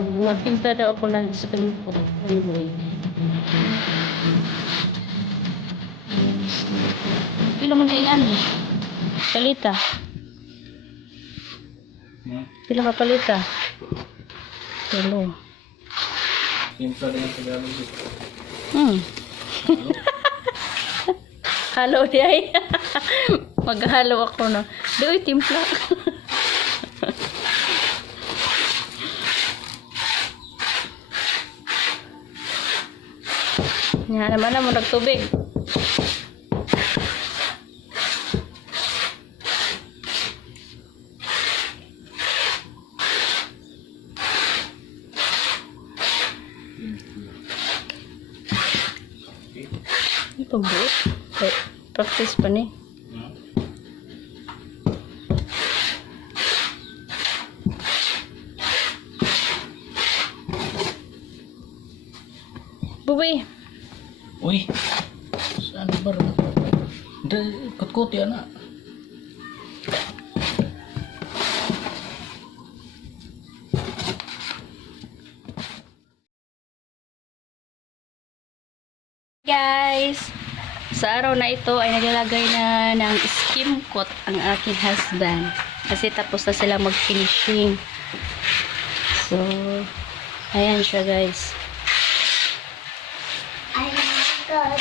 Magpinta daw ako ng spring po. Anyway. Pila mo dyan? Palita. Pila ka palita? Tulo. Timpla din ang Tagalog dito. Halo di ay. Maghalo ako no. Doy timpla. Nya naman mo nagtubig. Ito buot. Practice pa ni. Buwi. Uy, saan ba rin? Kot-kot yan na. Guys, sa araw na ito ay naglalagay na ng skim coat ang aking husband kasi tapos na sila mag-finishing. So, ayan siya guys. Oh my God.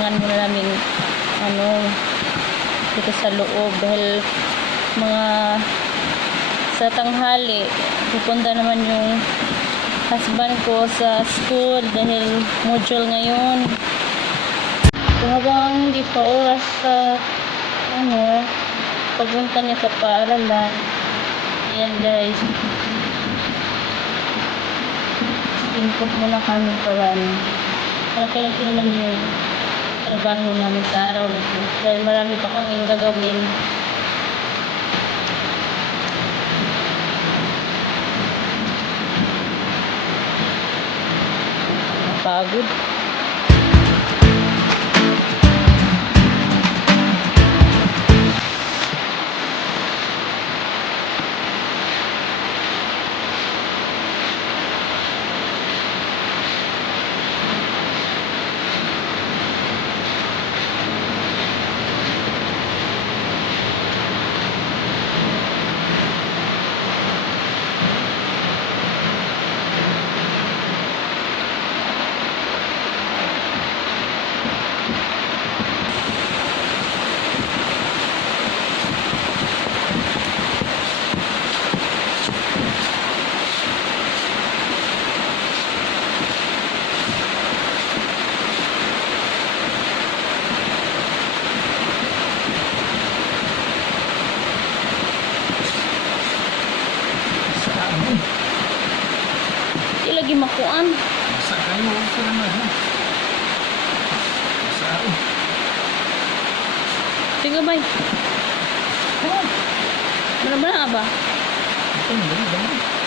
kailangan muna namin dito sa loob dahil mga sa tanghali pupunta naman yung husband ko sa school dahil module ngayon. So, habang hindi pa oras sa pagpunta niya sa paaralan, ayan guys, input muna kami para kailan naman yung trabaho namin sa araw na ito dahil marami pa kaming gagawin. Pagod. Di lagi makuan. Sa kayo, sa naman ha. Sa ako. Sige bay. Mana-mana ba? Ito, dali.